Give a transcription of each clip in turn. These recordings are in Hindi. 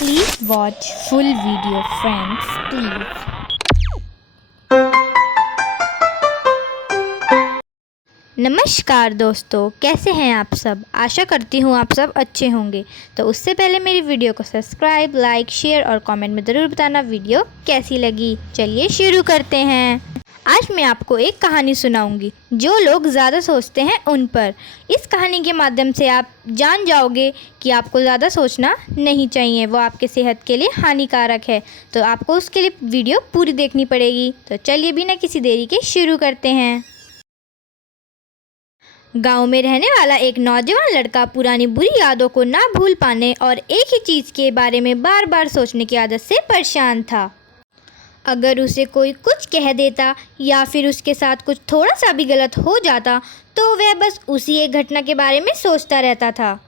Please watch full video, friends, please. नमस्कार दोस्तों, कैसे हैं आप सब। आशा करती हूँ आप सब अच्छे होंगे। तो उससे पहले मेरी वीडियो को सब्सक्राइब, लाइक, शेयर और कमेंट में ज़रूर बताना वीडियो कैसी लगी। चलिए शुरू करते हैं। आज मैं आपको एक कहानी सुनाऊंगी जो लोग ज़्यादा सोचते हैं उन पर। इस कहानी के माध्यम से आप जान जाओगे कि आपको ज़्यादा सोचना नहीं चाहिए, वो आपके सेहत के लिए हानिकारक है। तो आपको उसके लिए वीडियो पूरी देखनी पड़ेगी। तो चलिए बिना किसी देरी के शुरू करते हैं। गांव में रहने वाला एक नौजवान लड़का पुरानी बुरी यादों को ना भूल पाने और एक ही चीज़ के बारे में बार बार सोचने की आदत से परेशान था। अगर उसे कोई कुछ कह देता या फिर उसके साथ कुछ थोड़ा सा भी गलत हो जाता तो वह बस उसी एक घटना के बारे में सोचता रहता था।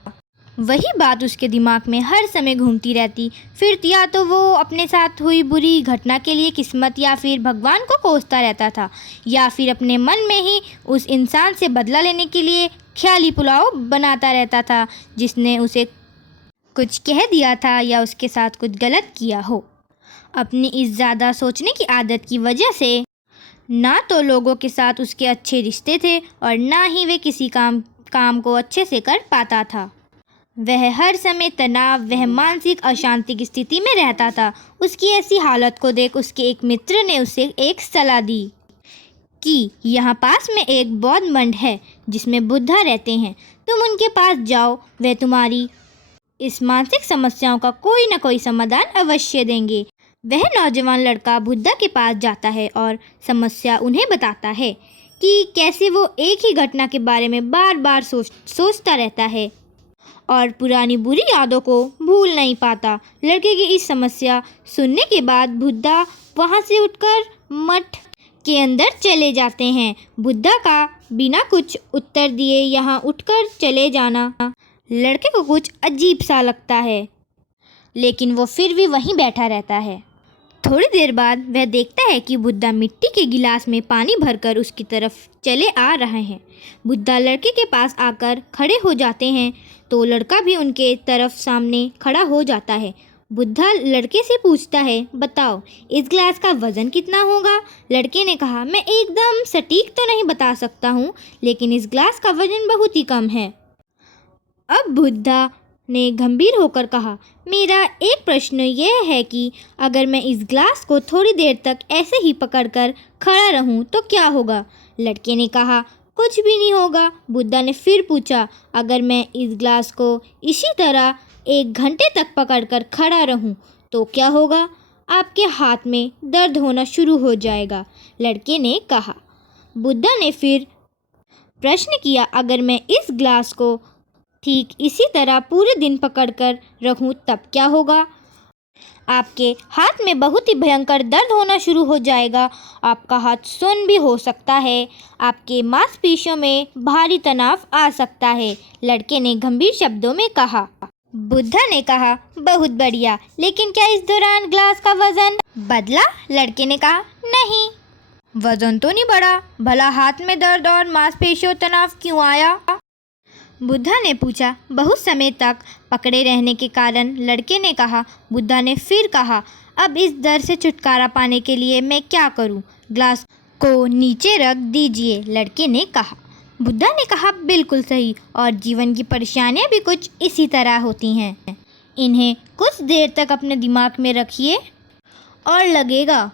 वही बात उसके दिमाग में हर समय घूमती रहती। फिर या तो वो अपने साथ हुई बुरी घटना के लिए किस्मत या फिर भगवान को कोसता रहता था, या फिर अपने मन में ही उस इंसान से बदला लेने के लिए ख्याली पुलाव बनाता रहता था जिसने उसे कुछ कह दिया था या उसके साथ कुछ गलत किया हो। अपनी इस ज़्यादा सोचने की आदत की वजह से ना तो लोगों के साथ उसके अच्छे रिश्ते थे और ना ही वे किसी काम को अच्छे से कर पाता था। वह हर समय तनाव वह मानसिक अशांति की स्थिति में रहता था। उसकी ऐसी हालत को देख उसके एक मित्र ने उसे एक सलाह दी कि यहाँ पास में एक बौद्ध मठ है जिसमें बुद्धा रहते हैं, तुम उनके पास जाओ, वह तुम्हारी इस मानसिक समस्याओं का कोई न कोई समाधान अवश्य देंगे। वह नौजवान लड़का बुद्धा के पास जाता है और समस्या उन्हें बताता है कि कैसे वो एक ही घटना के बारे में बार बार सोचता रहता है और पुरानी बुरी यादों को भूल नहीं पाता। लड़के की इस समस्या सुनने के बाद बुद्धा वहाँ से उठकर मठ के अंदर चले जाते हैं। बुद्धा का बिना कुछ उत्तर दिए यहाँ उठकर चले जाना लड़के को कुछ अजीब सा लगता है, लेकिन वो फिर भी वहीं बैठा रहता है। थोड़ी देर बाद वह देखता है कि बुद्धा मिट्टी के गिलास में पानी भरकर उसकी तरफ चले आ रहे हैं। बुद्धा लड़के के पास आकर खड़े हो जाते हैं तो लड़का भी उनके तरफ सामने खड़ा हो जाता है। बुद्धा लड़के से पूछता है, बताओ इस गिलास का वज़न कितना होगा। लड़के ने कहा, मैं एकदम सटीक तो नहीं बता सकता हूँ, लेकिन इस गिलास का वज़न बहुत ही कम है। अब बुद्धा ने गंभीर होकर कहा, मेरा एक प्रश्न यह है कि अगर मैं इस ग्लास को थोड़ी देर तक ऐसे ही पकड़कर खड़ा रहूं तो क्या होगा। लड़के ने कहा, कुछ भी नहीं होगा। बुद्धा ने फिर पूछा, अगर मैं इस ग्लास को इसी तरह 1 घंटे तक पकड़कर खड़ा रहूं तो क्या होगा। आपके हाथ में दर्द होना शुरू हो जाएगा, लड़के ने कहा। बुद्धा ने फिर प्रश्न किया, अगर मैं इस ग्लास को ठीक इसी तरह पूरे दिन पकड़कर रखूं तब क्या होगा। आपके हाथ में बहुत ही भयंकर दर्द होना शुरू हो जाएगा, आपका हाथ सुन्न भी हो सकता है, आपके मांसपेशियों में भारी तनाव आ सकता है, लड़के ने गंभीर शब्दों में कहा। बुद्धा ने कहा, बहुत बढ़िया, लेकिन क्या इस दौरान ग्लास का वजन बदला। लड़के ने कहा, नहीं, वजन तो नहीं बढ़ा, भला हाथ में दर्द और मांसपेशियों तनाव क्यों आया। बुद्धा ने पूछा। बहुत समय तक पकड़े रहने के कारण, लड़के ने कहा। बुद्धा ने फिर कहा, अब इस डर से छुटकारा पाने के लिए मैं क्या करूं। ग्लास को नीचे रख दीजिए, लड़के ने कहा। बुद्धा ने कहा, बिल्कुल सही, और जीवन की परेशानियां भी कुछ इसी तरह होती हैं। इन्हें कुछ देर तक अपने दिमाग में रखिए और लगेगा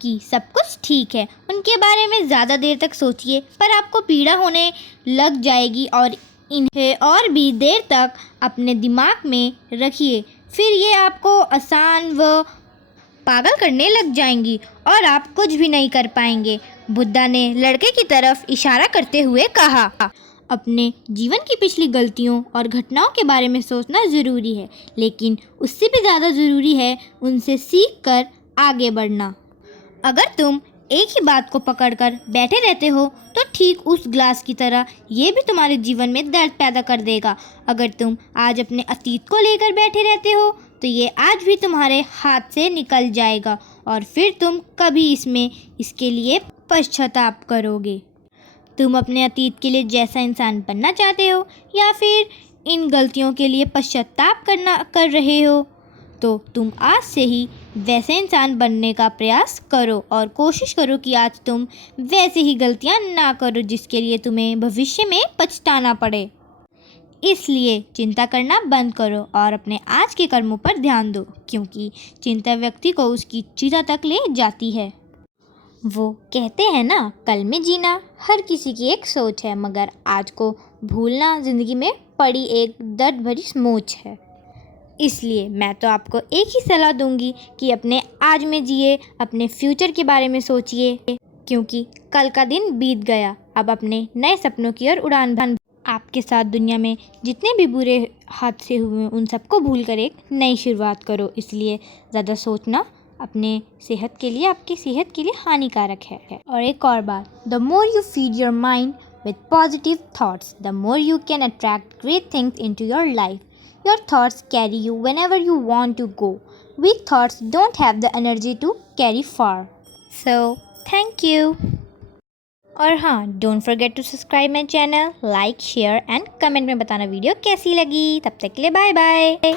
कि सब कुछ ठीक है। उनके बारे में ज़्यादा देर तक सोचिए पर आपको पीड़ा होने लग जाएगी और इन्हें और भी देर तक अपने दिमाग में रखिए, फिर ये आपको आसान व पागल करने लग जाएंगी और आप कुछ भी नहीं कर पाएंगे। बुद्धा ने लड़के की तरफ इशारा करते हुए कहा, अपने जीवन की पिछली गलतियों और घटनाओं के बारे में सोचना ज़रूरी है, लेकिन उससे भी ज़्यादा ज़रूरी है उनसे सीख कर आगे बढ़ना। अगर तुम एक ही बात को पकड़कर बैठे रहते हो तो ठीक उस ग्लास की तरह ये भी तुम्हारे जीवन में दर्द पैदा कर देगा। अगर तुम आज अपने अतीत को लेकर बैठे रहते हो तो ये आज भी तुम्हारे हाथ से निकल जाएगा और फिर तुम कभी इसके लिए पश्चाताप करोगे। तुम अपने अतीत के लिए जैसा इंसान बनना चाहते हो या फिर इन गलतियों के लिए पश्चाताप कर रहे हो। तो तुम आज से ही वैसे इंसान बनने का प्रयास करो और कोशिश करो कि आज तुम वैसे ही गलतियां ना करो जिसके लिए तुम्हें भविष्य में पछताना पड़े। इसलिए चिंता करना बंद करो और अपने आज के कर्मों पर ध्यान दो, क्योंकि चिंता व्यक्ति को उसकी चिता तक ले जाती है। वो कहते हैं ना, कल में जीना हर किसी की एक सोच है, मगर आज को भूलना ज़िंदगी में पड़ी एक दर्द भरी समोच है। इसलिए मैं तो आपको एक ही सलाह दूंगी कि अपने आज में जिए, अपने फ्यूचर के बारे में सोचिए, क्योंकि कल का दिन बीत गया। अब अपने नए सपनों की ओर उड़ान भर। आपके साथ दुनिया में जितने भी बुरे हादसे हुए उन सबको भूल कर एक नई शुरुआत करो। इसलिए ज़्यादा सोचना अपने सेहत के लिए, आपकी सेहत के लिए हानिकारक है। और एक और बात, the more you feed your mind with positive thoughts, the more you can attract great things into your life. Your thoughts carry you whenever you want to go. Weak thoughts don't have the energy to carry far. So, thank you. और हाँ, don't forget to subscribe my channel, like, share and comment में बताना वीडियो कैसी लगी। तब तक के लिए बाय बाय।